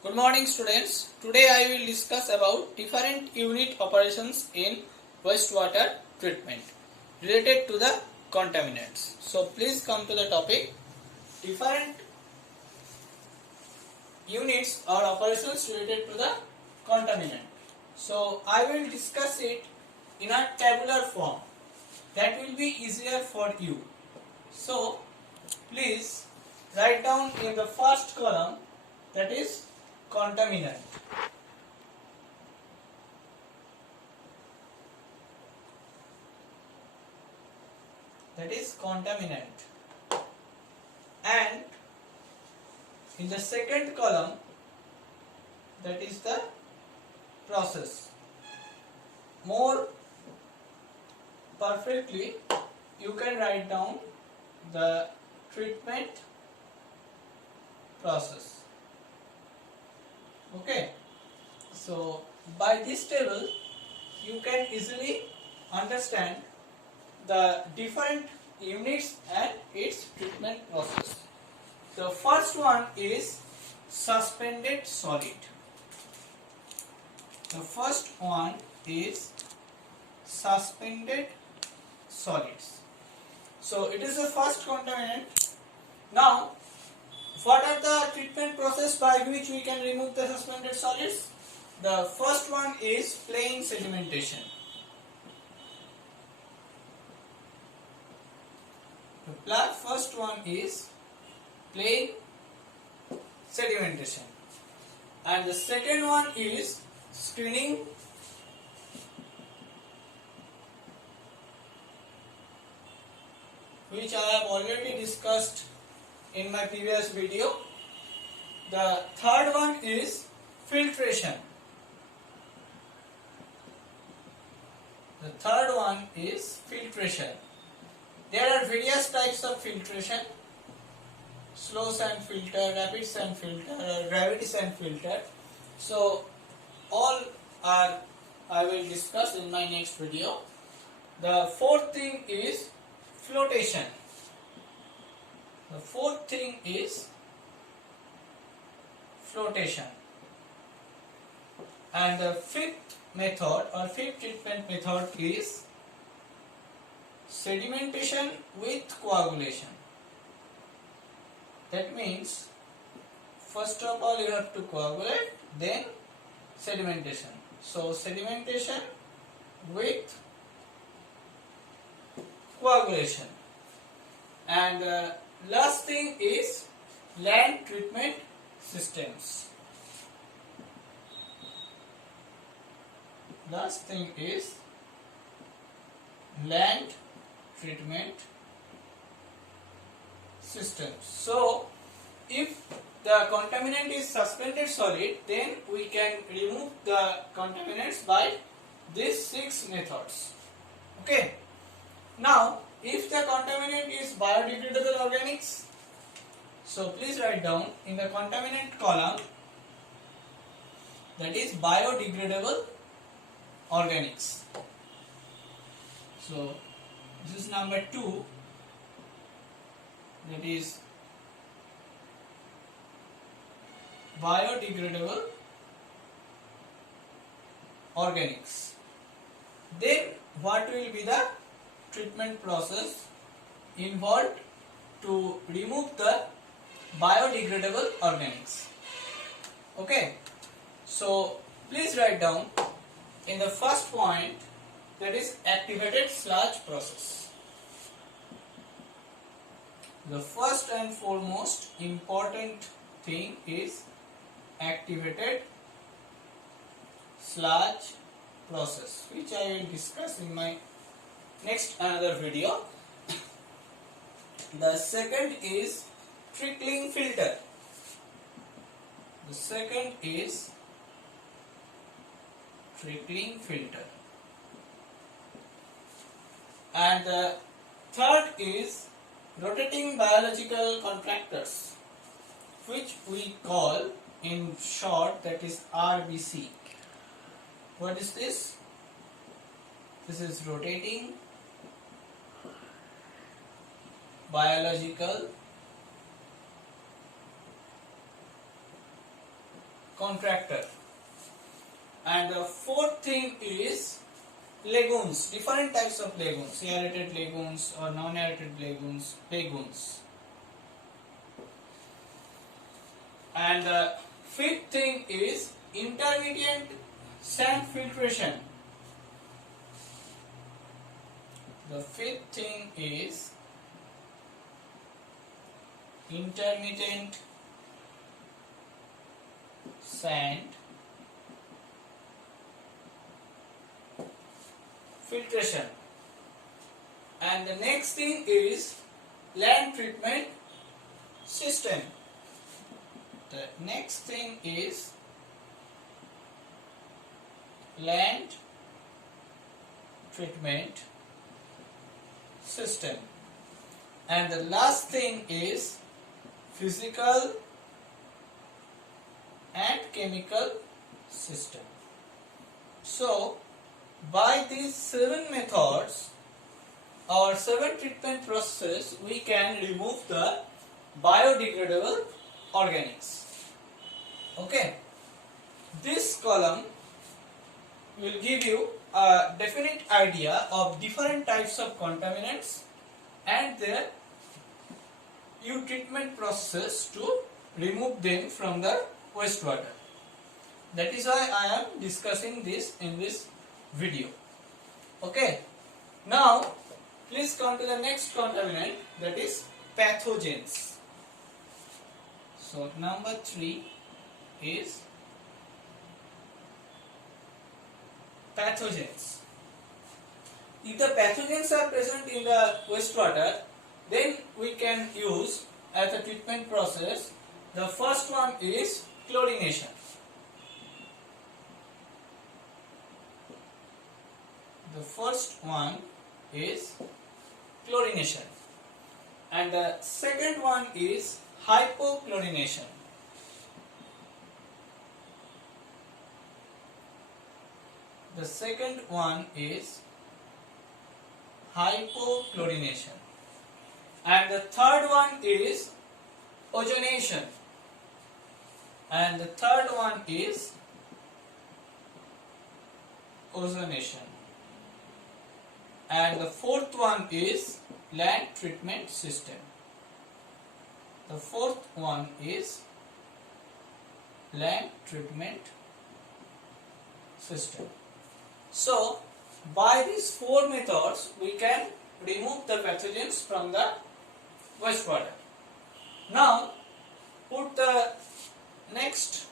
Good morning students. Today I will discuss about different unit operations in wastewater treatment related to the contaminants. So please come to the topic. Different units or operations related to the contaminant. So I will discuss it in a tabular form. That will be easier for you. So please write down in the first column, that is contaminant. That is contaminant. And in the second column, that is the process. More perfectly, you can write down the treatment process. Okay, so by this table you can easily understand the different units and its treatment process. The first one is suspended solid. The first one is suspended solids. So it is the first contaminant. Now, what are the treatment process by which we can remove the suspended solids? The first one is plain sedimentation. The first one is plain sedimentation, and the second one is screening, which I have already discussed in my previous video. The third one is filtration. The third one is filtration. There are various types of filtration: slow sand filter, rapid sand filter, gravity sand filter. So all are I will discuss in my next video. The fourth thing is flotation. The fourth thing is flotation. And the fifth method or fifth treatment method is sedimentation with coagulation. That means first of all you have to coagulate, then sedimentation. So sedimentation with coagulation. And last thing is land treatment systems. Last thing is land treatment systems. So if the contaminant is suspended solid, then we can remove the contaminants by these 6 methods. Okay. Now, if the contaminant is biodegradable organics, so please write down in the contaminant column, that is biodegradable organics. So this is number 2, that is biodegradable organics. Then what will be the treatment process involved to remove the biodegradable organics? Okay, so please write down in the first point, that is activated sludge process. The first and foremost important thing is activated sludge process, which I will discuss in my next another video. The second is trickling filter. The second is trickling filter. And the third is rotating biological contractors, which we call in short, that is RBC. What is this? This is rotating biological contractor. And the fourth thing is lagoons, different types of lagoons, aerated lagoons or non-aerated lagoons. And the fifth thing is intermediate sand filtration. The fifth thing is intermittent sand filtration. And the next thing is land treatment system. The next thing is land treatment system. And the last thing is physical and chemical system. So, by these 7 methods or 7 treatment processes, we can remove the biodegradable organics. Okay. This column will give you a definite idea of different types of contaminants and their treatment process to remove them from the wastewater. That is why I am discussing this in this video. Okay. Now, please come to the next contaminant, that is pathogens. So, number 3 is pathogens. If the pathogens are present in the wastewater, then we can use as a treatment process. The first one is chlorination. The first one is chlorination. And the second one is hypochlorination. The second one is hypochlorination. And the third one is ozonation. And the third one is ozonation. And the fourth one is land treatment system. The fourth one is land treatment system. So, by these 4 methods, we can remove the pathogens from the wastewater. Now, put the next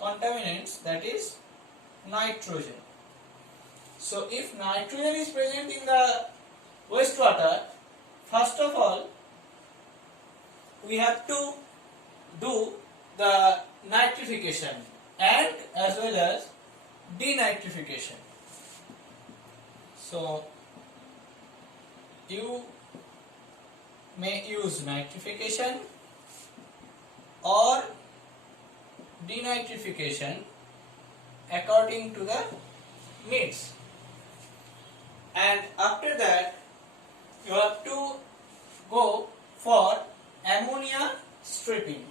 contaminants, that is nitrogen. So, if nitrogen is present in the wastewater, first of all, we have to do the nitrification and as well as denitrification. So, you may use nitrification or denitrification according to the needs. And after that, you have to go for ammonia stripping.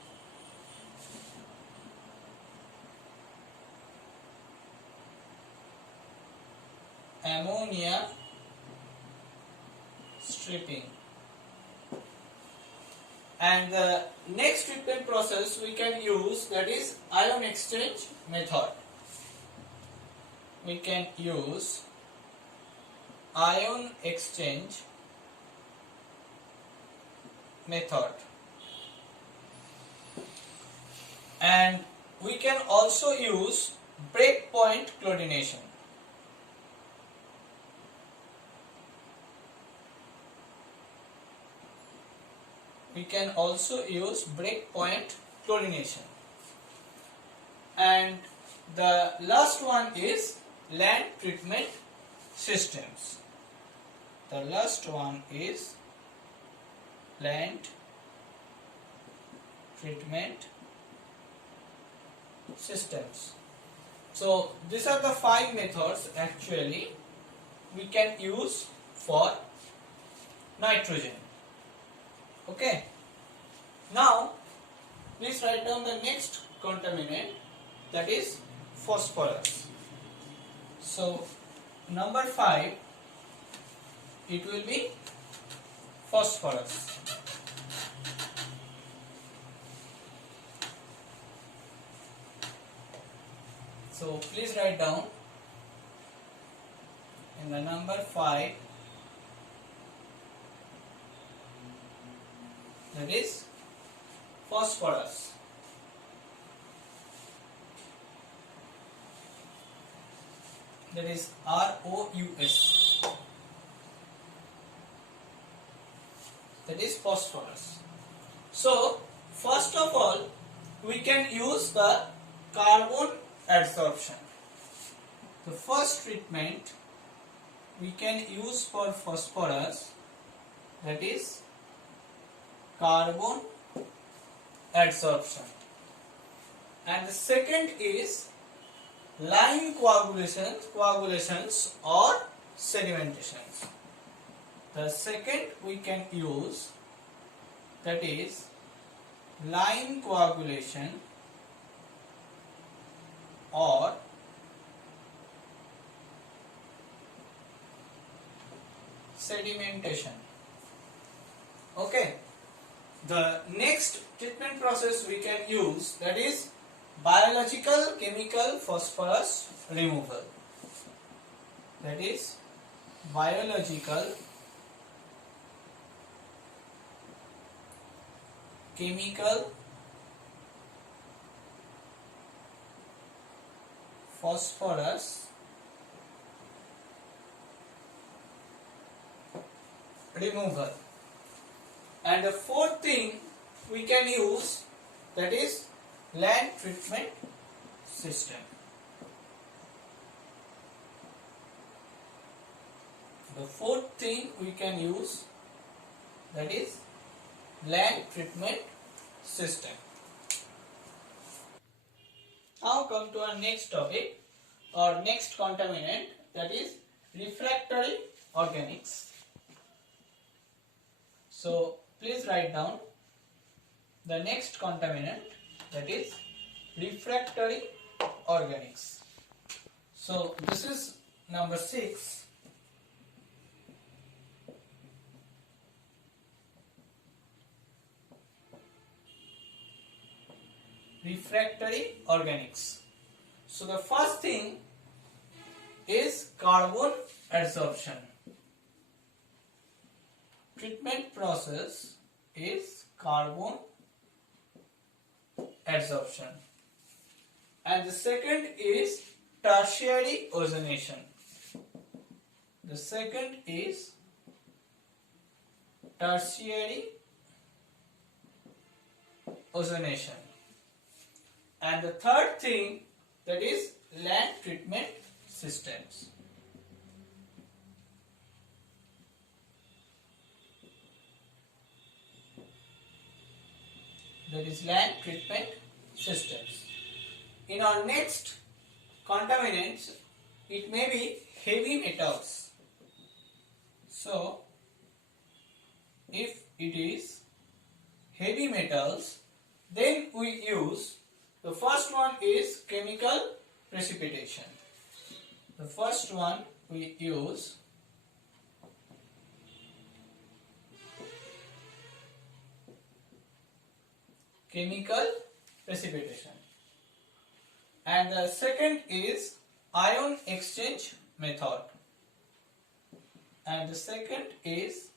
Ammonia stripping. And the next treatment process we can use, that is ion exchange method. We can use ion exchange method. And we can also use breakpoint chlorination. We can also use breakpoint chlorination. And the last one is land treatment systems. The last one is land treatment systems. So these are the 5 methods actually we can use for nitrogen. Okay. Now please write down the next contaminant, that is phosphorus. So number 5, it will be phosphorus. So please write down in the number 5, that is phosphorus. That is ROUS. That is phosphorus. So first of all, we can use the carbon adsorption. The first treatment we can use for phosphorus, that is carbon adsorption, and the second is lime coagulations or sedimentations. The second we can use, that is lime coagulation or sedimentation. Okay. The next treatment process we can use, that is biological chemical phosphorus removal. That is biological chemical phosphorus removal. And the fourth thing we can use, that is land treatment system. The fourth thing we can use, that is land treatment system. Now come to our next topic or next contaminant, that is refractory organics. So please write down the next contaminant, that is refractory organics. So this is number 6. Refractory organics. So the first thing is carbon adsorption. Treatment process is carbon adsorption, and the second is tertiary ozonation. The second is tertiary ozonation, and the third thing, that is land treatment systems. That is land treatment systems. In our next contaminants, it may be heavy metals. So if it is heavy metals, then we use, the first one is chemical precipitation. The first one we use chemical precipitation, and the second is ion exchange method, and the second is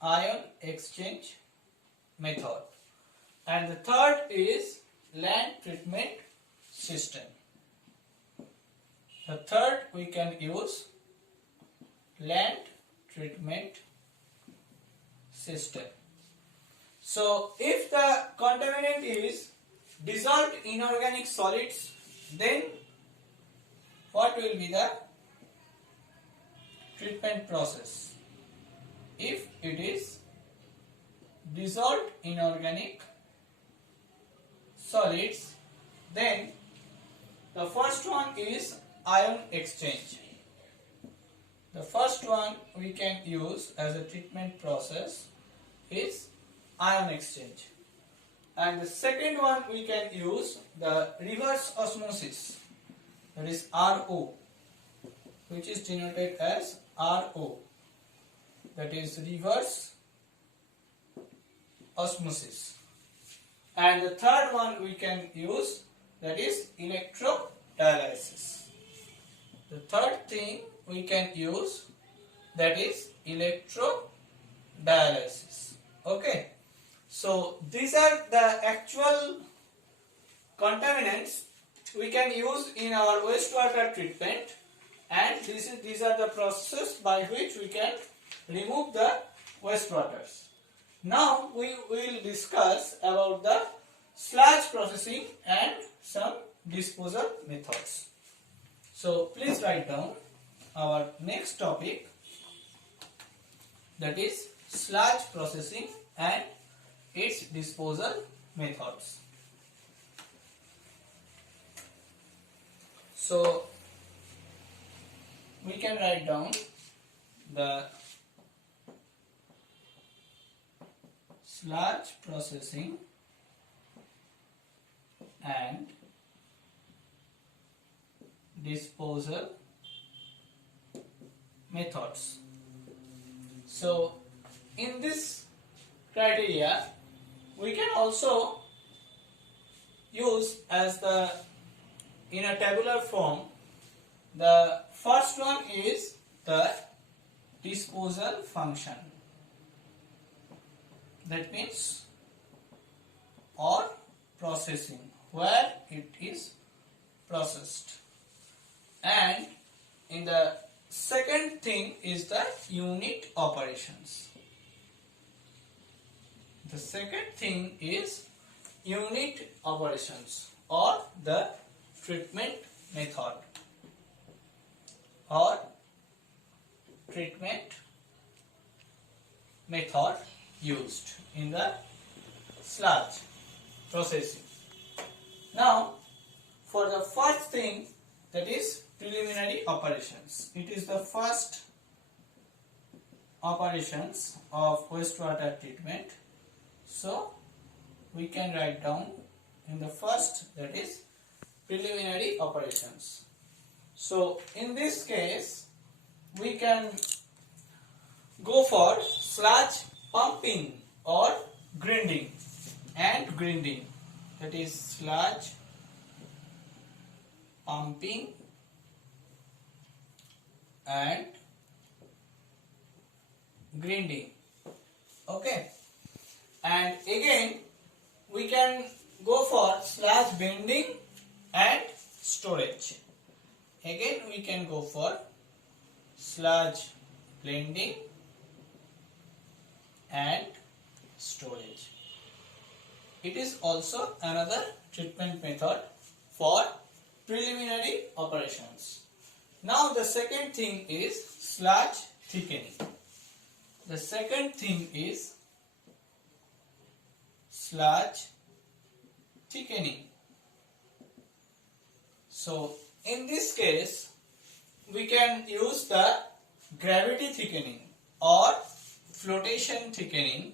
ion exchange method, and the third is land treatment system. The third we can use land treatment system. So if the contaminant is dissolved inorganic solids, then what will be the treatment process? If it is dissolved inorganic solids, then the first one is ion exchange. The first one we can use as a treatment process is ion exchange. And the second one we can use the reverse osmosis, that is RO, which is denoted as RO, that is reverse osmosis. And the third one we can use, that is electrodialysis. The third thing we can use, that is electrodialysis. Okay. So these are the actual contaminants we can use in our wastewater treatment, and these are the processes by which we can remove the wastewaters. Now we will discuss about the sludge processing and some disposal methods. So please write down our next topic, that is sludge processing and its disposal methods. So we can write down the sludge processing and disposal methods. So in this criteria we can also use as the in a tabular form. The first one is the disposal function, that means or processing, where it is processed. And in the second thing is the unit operations. The second thing is unit operations or the treatment method or treatment method used in the sludge processing. Now for the first thing, that is preliminary operations. It is the first operations of wastewater treatment. So we can write down in the first, that is preliminary operations. So in this case we can go for sludge pumping or grinding and grinding, that is sludge pumping and grinding. Okay. And again we can go for sludge bending and storage. Again we can go for sludge blending and storage. It is also another treatment method for preliminary operations. Now the second thing is sludge thickening. The second thing is sludge thickening. So in this case we can use the gravity thickening or flotation thickening.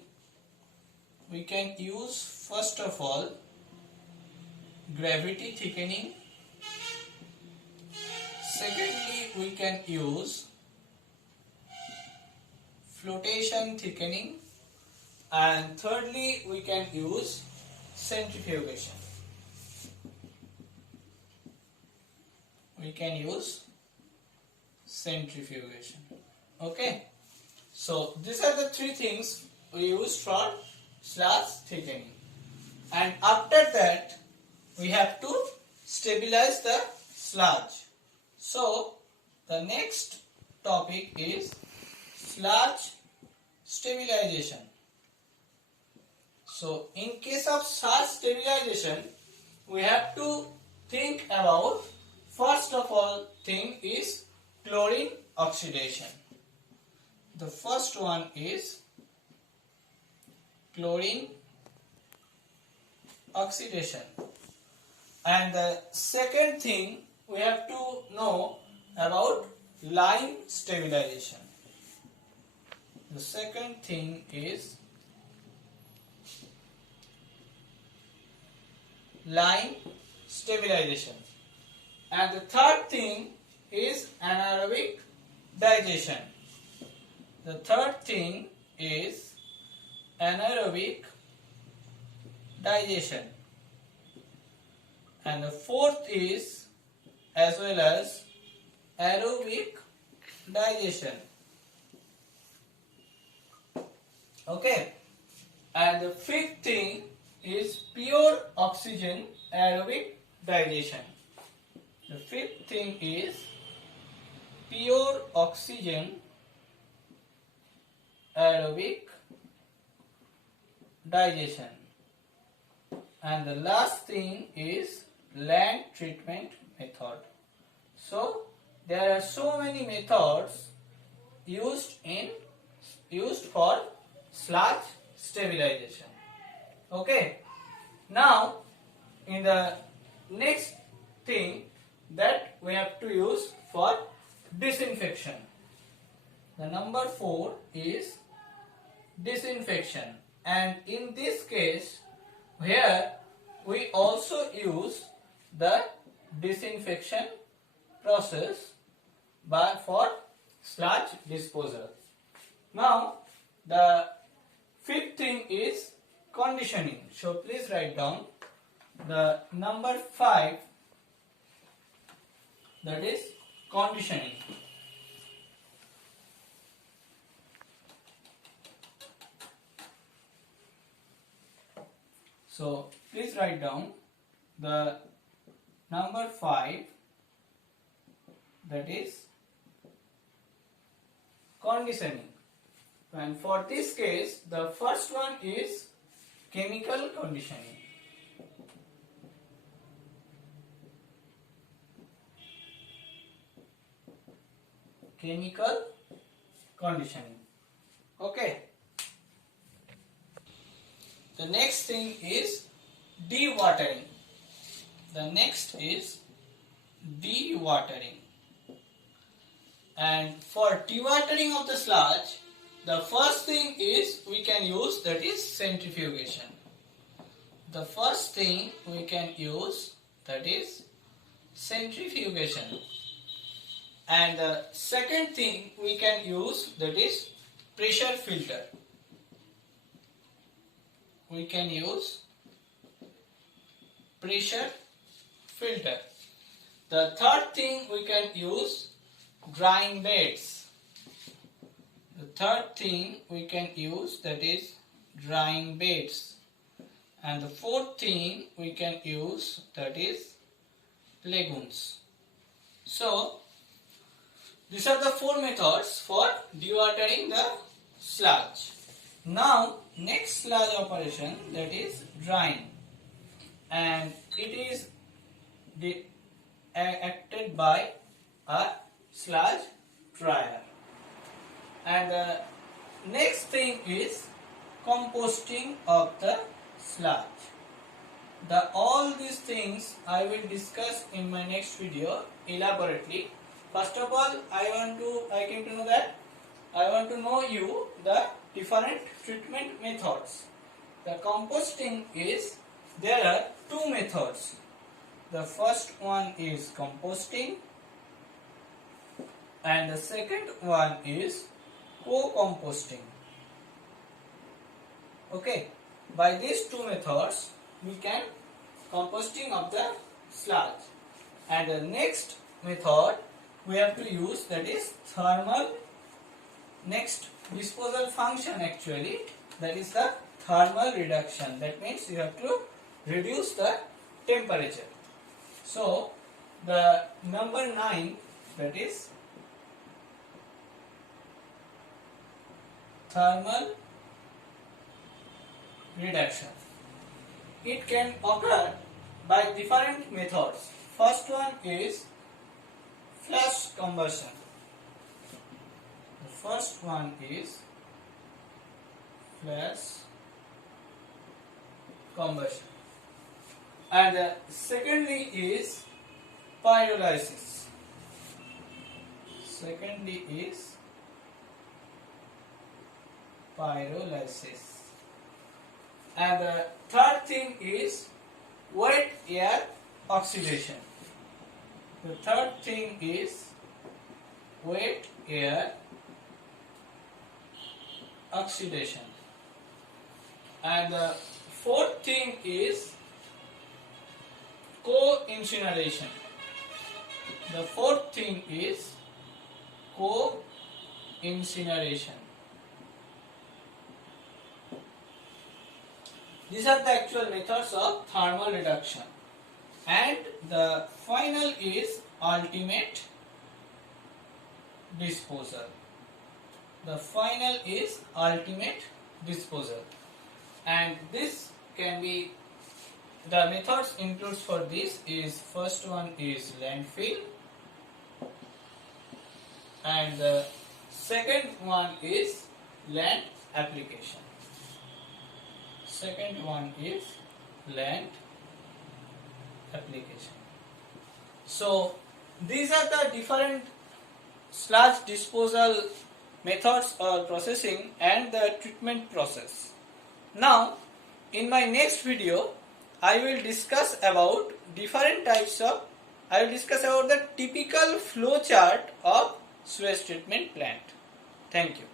We can use first of all gravity thickening. Secondly, we can use flotation thickening, and thirdly we can use centrifugation. We can use centrifugation. Okay. So these are the three things we use for sludge thickening. And after that we have to stabilize the sludge. So the next topic is sludge stabilization. So in case of sludge stabilization we have to think about, first of all thing is chlorine oxidation. The first one is chlorine oxidation, and the second thing we have to know about lime stabilization. The second thing is line stabilization. And the third thing is anaerobic digestion. The third thing is anaerobic digestion. And the fourth is as well as aerobic digestion. Okay. And the fifth thing is pure oxygen aerobic digestion. The fifth thing is pure oxygen aerobic digestion. And the last thing is land treatment method. So there are so many methods used for sludge stabilization. Okay. Now in the next thing that we have to use for disinfection. The number 4 is disinfection, and in this case here we also use the disinfection process for sludge disposal. Now the fifth thing is conditioning. So please write down the number 5, that is conditioning. So please write down the number 5, that is conditioning. And for this case, the first one is chemical conditioning. Chemical conditioning. Okay. The next thing is dewatering. The next is dewatering. And for dewatering of the sludge, the first thing is we can use, that is centrifugation. The first thing we can use, that is centrifugation. And the second thing we can use, that is pressure filter. We can use pressure filter. The third thing we can use drying beds. The third thing we can use, that is drying beds. And the fourth thing we can use, that is lagoons. So these are the 4 methods for dewatering the sludge. Now next sludge operation, that is drying, and it is acted by a sludge dryer. And the next thing is composting of the sludge. All these things I will discuss in my next video elaborately. First of all, I came to know that I want to know you the different treatment methods. The composting is, there are 2 methods. The first one is composting and the second one is co-composting. Okay, by these 2 methods we can composting of the sludge. And the next method we have to use, that is thermal. Next disposal function actually, that is the thermal reduction. That means you have to reduce the temperature. So the number 9, that is thermal reduction. It can occur by different methods. First one is flash combustion. The first one is flash combustion. And secondly is pyrolysis. Secondly is pyrolysis. And the third thing is wet air oxidation. The third thing is wet air oxidation. And the fourth thing is co-incineration. The fourth thing is co-incineration. These are the actual methods of thermal reduction. And the final is ultimate disposal. The final is ultimate disposal. And this can be, the methods includes for this is, first one is landfill, and the second one is land application. Second one is land application. So these are the different sludge disposal methods or processing and the treatment process. Now in my next video I will discuss about different types of, I will discuss about the typical flow chart of sewage treatment plant. Thank you.